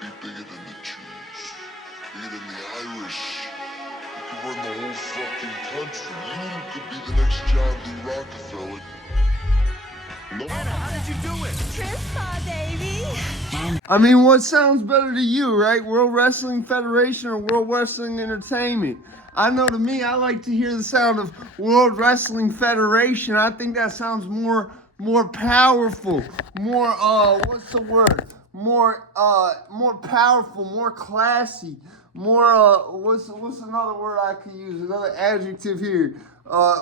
Be bigger than the Jews, bigger than the Irish. You could run the whole fucking country. You could be the next John D. Rockefeller. No. Anna, how did you do it? Trispa, baby. I mean, what sounds better to you, right? World Wrestling Federation or World Wrestling Entertainment? I know to me, I like to hear the sound of World Wrestling Federation. I think that sounds more powerful, more what's the word? More powerful, more classy, more what's another word I could use? Another adjective here.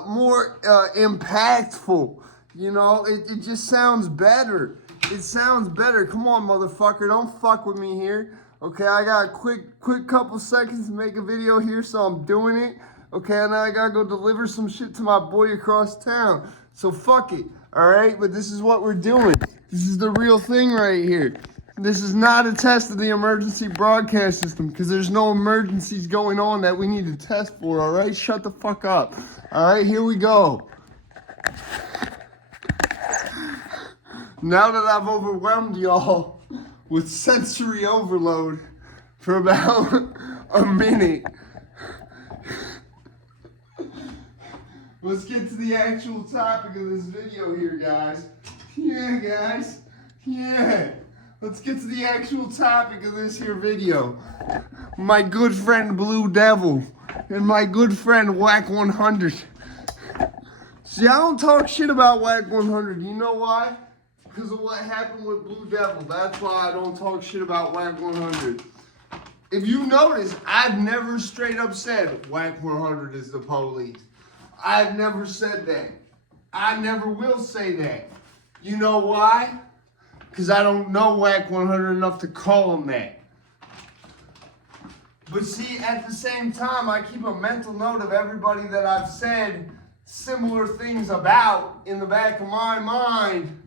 More impactful. You know, it just sounds better. It sounds better. Come on, motherfucker. Don't fuck with me here. Okay, I got a quick couple seconds to make a video here, so I'm doing it. Okay, and now I gotta go deliver some shit to my boy across town. So fuck it. Alright, but this is what we're doing. This is the real thing right here. This is not a test of the emergency broadcast system, because there's no emergencies going on that we need to test for, alright? Shut the fuck up. Alright, here we go. Now that I've overwhelmed y'all with sensory overload for about a minute, let's get to the actual topic of this video here, guys. Yeah, guys. Yeah. Let's get to the actual topic of this here video. My good friend Blue Devil and my good friend WACK100rd. See, I don't talk shit about WACK100rd. You know why? Because of what happened with Blue Devil. That's why I don't talk shit about WACK100rd. If you notice, I've never straight up said WACK100rd is the police. I've never said that. I never will say that. You know why? Because I don't know WACK100rd enough to call him that. But see, at the same time, I keep a mental note of everybody that I've said similar things about in the back of my mind.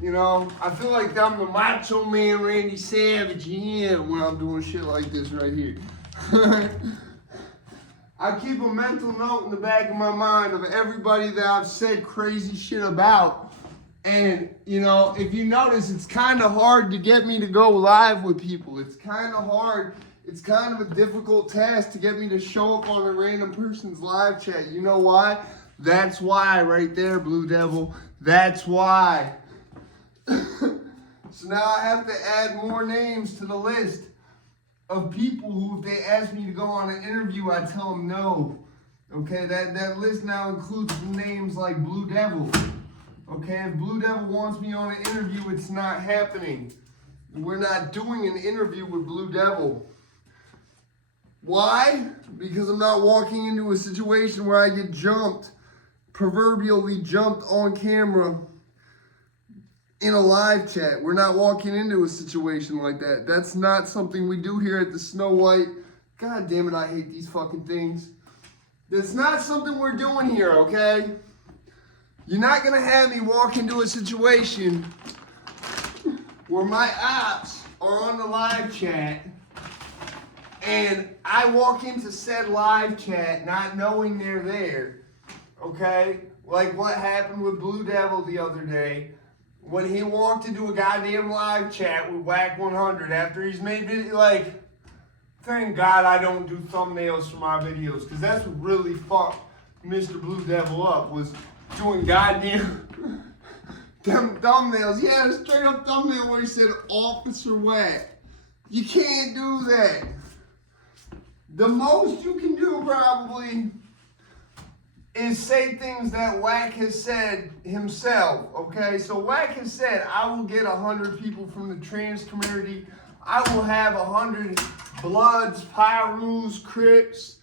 You know, I feel like I'm the Macho Man Randy Savage, yeah, when I'm doing shit like this right here. I keep a mental note in the back of my mind of everybody that I've said crazy shit about. And, you know, if you notice, it's kind of hard to get me to go live with people. It's kind of hard. It's kind of a difficult task to get me to show up on a random person's live chat. You know why? That's why right there, Blue Devil. That's why. So now I have to add more names to the list of people who, if they ask me to go on an interview, I tell them no. Okay, that list now includes names like Blue Devil. Okay, if Blue Devil wants me on an interview, it's not happening. We're not doing an interview with Blue Devil. Why? Because I'm not walking into a situation where I get jumped, proverbially jumped on camera in a live chat. We're not walking into a situation like that. That's not something we do here at the Snow White. God damn it, I hate these fucking things. That's not something we're doing here, okay? You're not gonna have me walk into a situation where my ops are on the live chat and I walk into said live chat not knowing they're there, okay? Like what happened with Blue Devil the other day when he walked into a goddamn live chat with WACK100rd after he's made video, like, thank God I don't do thumbnails for my videos, because that's what really fucked Mr. Blue Devil up, was doing goddamn them thumbnails. Yeah, a straight up thumbnail where he said Officer Wack. You can't do that. The most you can do probably is say things that Wack has said himself, okay? So Wack has said, I will get 100 people from the trans community. I will have 100 Bloods, Pyrus, Crips,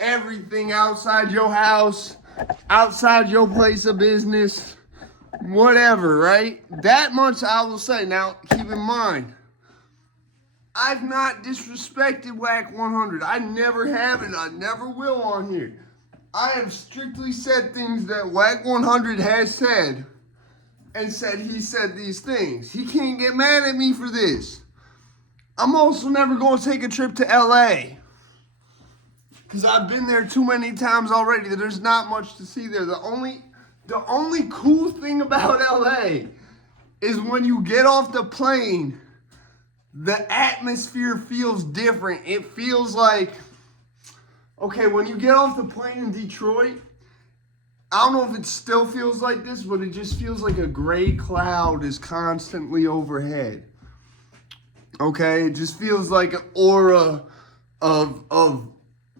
everything outside your house, outside your place of business, whatever, right? That much I will say. Now, keep in mind, I've not disrespected WACK100rd. I never have and I never will on here. I have strictly said things that WACK100rd has said and said he said these things. He can't get mad at me for this. I'm also never going to take a trip to LA because I've been there too many times already. There's not much to see there. The only cool thing about LA is when you get off the plane, the atmosphere feels different. It feels like, okay, when you get off the plane in Detroit, I don't know if it still feels like this, but it just feels like a gray cloud is constantly overhead. Okay, it just feels like an aura of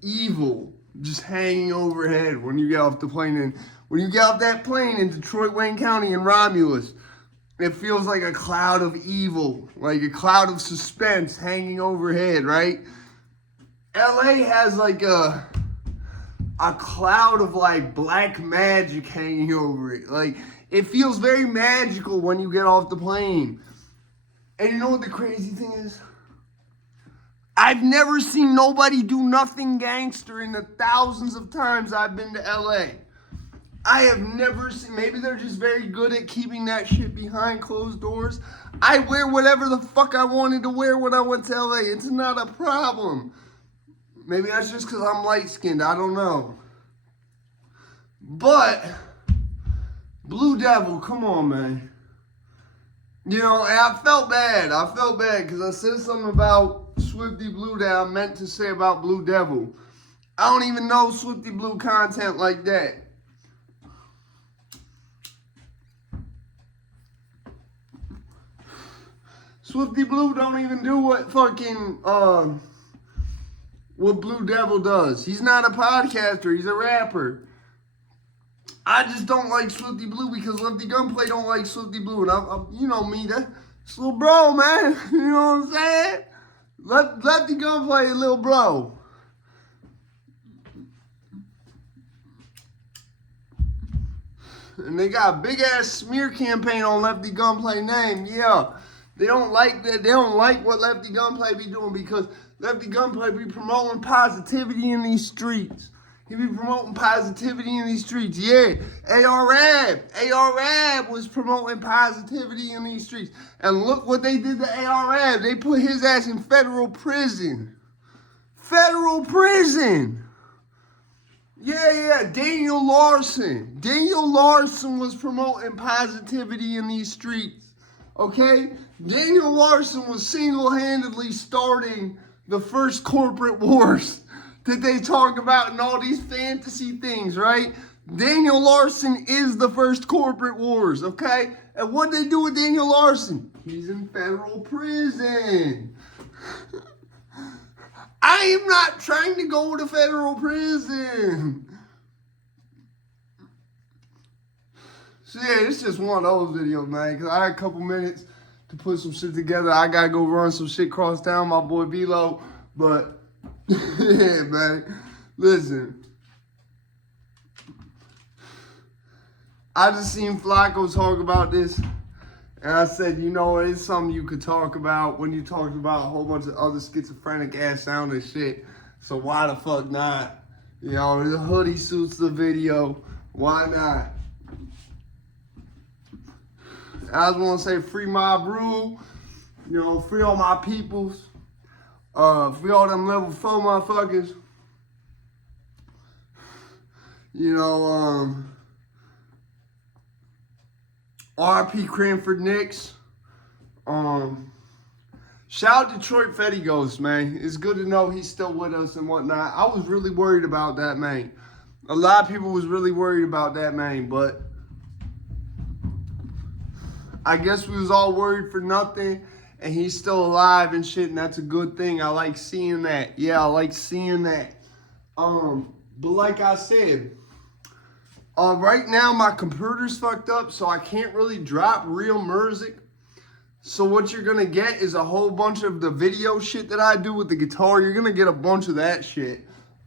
evil just hanging overhead when you get off the plane. And when you get off that plane in Detroit, Wayne County, and Romulus, it feels like a cloud of evil, like a cloud of suspense hanging overhead, right? LA has like a cloud of like black magic hanging over it. Like, it feels very magical when you get off the plane. And you know what the crazy thing is? I've never seen nobody do nothing gangster in the thousands of times I've been to LA. I have never seen, maybe they're just very good at keeping that shit behind closed doors. I wear whatever the fuck I wanted to wear when I went to LA. It's not a problem. Maybe that's just because I'm light-skinned. I don't know. But, Blue Devil, come on, man. You know, and I felt bad. I felt bad because I said something about Swifty Blue that I meant to say about Blue Devil. I don't even know Swifty Blue content like that. Swifty Blue don't even do what fucking, what Blue Devil does. He's not a podcaster. He's a rapper. I just don't like Swifty Blue because Lefty Gunplay don't like Swifty Blue. And I you know me, that's little bro, man. You know what I'm saying? Lefty Gunplay, little bro. And they got a big ass smear campaign on Lefty Gunplay name. Yeah. They don't like that. They don't like what Lefty Gunplay be doing because Lefty Gunplay be promoting positivity in these streets. He be promoting positivity in these streets. Yeah, A.R.Ab was promoting positivity in these streets. And look what they did to A.R.Ab. They put his ass in federal prison. Federal prison. Yeah, Daniel Larson. Daniel Larson was promoting positivity in these streets. Okay? Daniel Larson was single-handedly starting the first corporate wars that they talk about in all these fantasy things, right? Daniel Larson is the first corporate wars, okay? And what they do with Daniel Larson? He's in federal prison. I am not trying to go to federal prison. So yeah, it's just one of those videos, man, because I had a couple minutes to put some shit together. I gotta go run some shit cross town, my boy B-Lo, but yeah, man. Listen. I just seen Flacco talk about this. And I said, you know, it's something you could talk about when you talked about a whole bunch of other schizophrenic ass sounding shit. So why the fuck not? You know, the hoodie suits the video. Why not? I just want to say free Mob Rule. You know, free all my peoples. Free all them level 4 motherfuckers. You know, RP Cranford Knicks. Shout out Detroit Fetty Ghost, man. It's good to know he's still with us and whatnot. I was really worried about that, man. A lot of people was really worried about that, man, but I guess we was all worried for nothing, and he's still alive and shit, and that's a good thing. I like seeing that. Yeah, I like seeing that. But like I said, right now my computer's fucked up, so I can't really drop real music. So what you're gonna get is a whole bunch of the video shit that I do with the guitar. You're gonna get a bunch of that shit.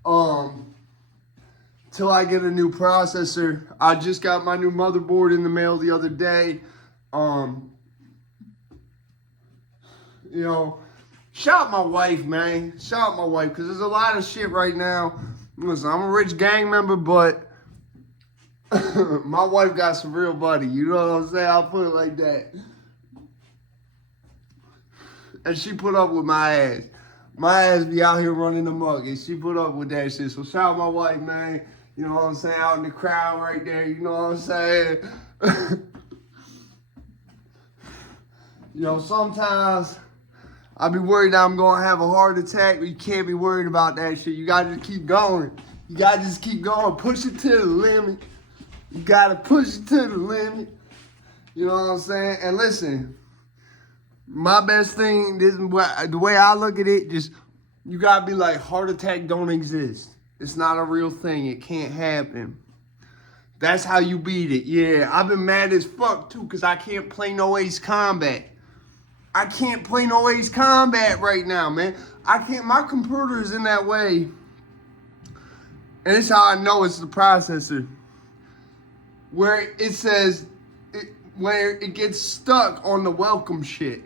Till I get a new processor. I just got my new motherboard in the mail the other day. You know, shout out my wife, man. Shout out my wife, because there's a lot of shit right now. Listen, I'm a rich gang member, but my wife got some real buddy. You know what I'm saying? I'll put it like that. And she put up with my ass. My ass be out here running the mug, and she put up with that shit. So shout out my wife, man. You know what I'm saying? Out in the crowd right there. You know what I'm saying? You know, sometimes I'll be worried that I'm gonna have a heart attack, but you can't be worried about that shit. You gotta just keep going. You gotta just keep going. Push it to the limit. You gotta push it to the limit. You know what I'm saying? And listen, my best thing, the way I look at it, just you gotta be like, heart attack don't exist. It's not a real thing. It can't happen. That's how you beat it. Yeah, I've been mad as fuck too, because I can't play no Ace Combat. I can't play no Ace Combat right now, man. I can't, my computer is in that way. And it's how I know it's the processor. Where it says, where it gets stuck on the welcome shit.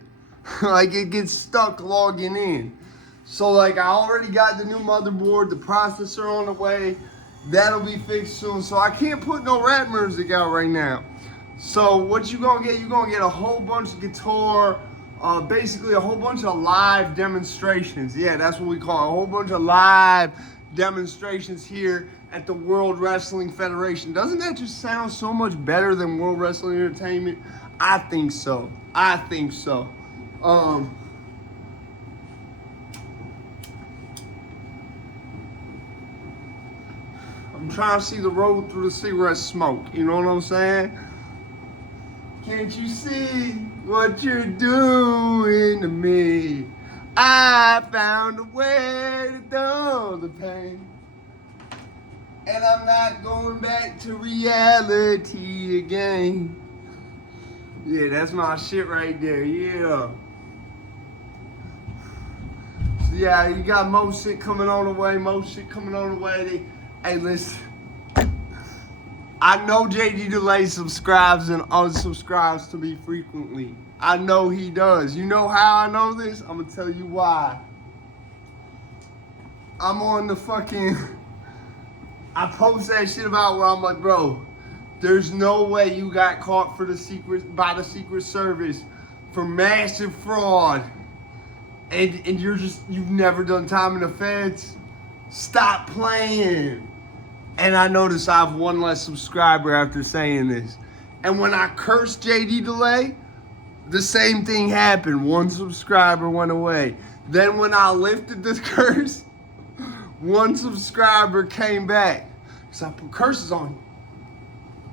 Like it gets stuck logging in. So like I already got the new motherboard, the processor on the way. That'll be fixed soon. So I can't put no rap music out right now. So what you gonna get? You're gonna get a whole bunch of guitar, basically a whole bunch of live demonstrations. Yeah, that's what we call it. A whole bunch of live demonstrations here at the World Wrestling Federation. Doesn't that just sound so much better than World Wrestling Entertainment? I think so. I think so. I'm trying to see the road through the cigarette smoke. You know what I'm saying? Can't you see what you're doing to me? I found a way to dull the pain. And I'm not going back to reality again. Yeah, that's my shit right there. Yeah. So yeah, you got more shit coming on the way. More shit coming on the way. Hey, listen. I know JD Delay subscribes and unsubscribes to me frequently. I know he does. You know how I know this? I'm gonna tell you why. I'm on the fucking... I post that shit about where I'm like, bro, there's no way you got caught by the Secret Service for massive fraud and you've never done time in the feds. Stop playing. And I notice I have one less subscriber after saying this. And when I cursed JD Delay, the same thing happened. One subscriber went away. Then when I lifted this curse, one subscriber came back. So I put curses on you.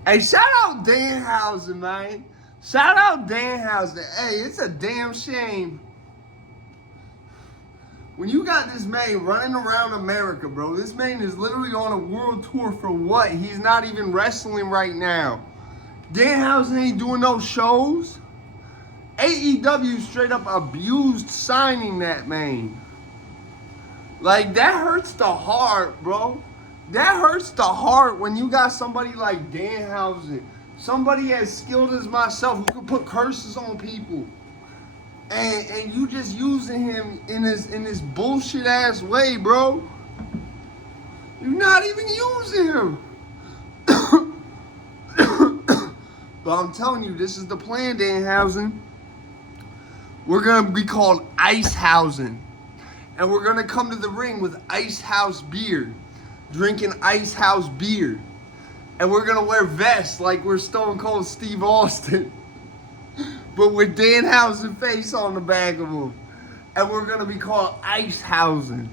Hey, shout out Danhausen, man. Shout out Danhausen. Hey, it's a damn shame. When you got this man running around America, bro, this man is literally on a world tour for what? He's not even wrestling right now. Danhausen ain't doing no shows. AEW straight up abused signing that man. Like, that hurts the heart, bro. That hurts the heart when you got somebody like Danhausen. Somebody as skilled as myself who can put curses on people. And you just using him in this bullshit ass way, bro. You're not even using him. But I'm telling you, this is the plan, Danhausen. We're gonna be called Icehausen. And we're gonna come to the ring with Ice House beer. Drinking Ice House beer. And we're gonna wear vests like we're Stone Cold Steve Austin. But with Danhausen face on the back of them. And we're gonna be called Icehausen.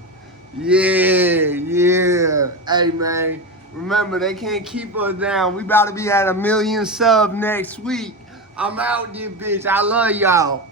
Yeah. Hey, man. Remember, they can't keep us down. We about to be at 1 million subs next week. I'm out there, bitch. I love y'all.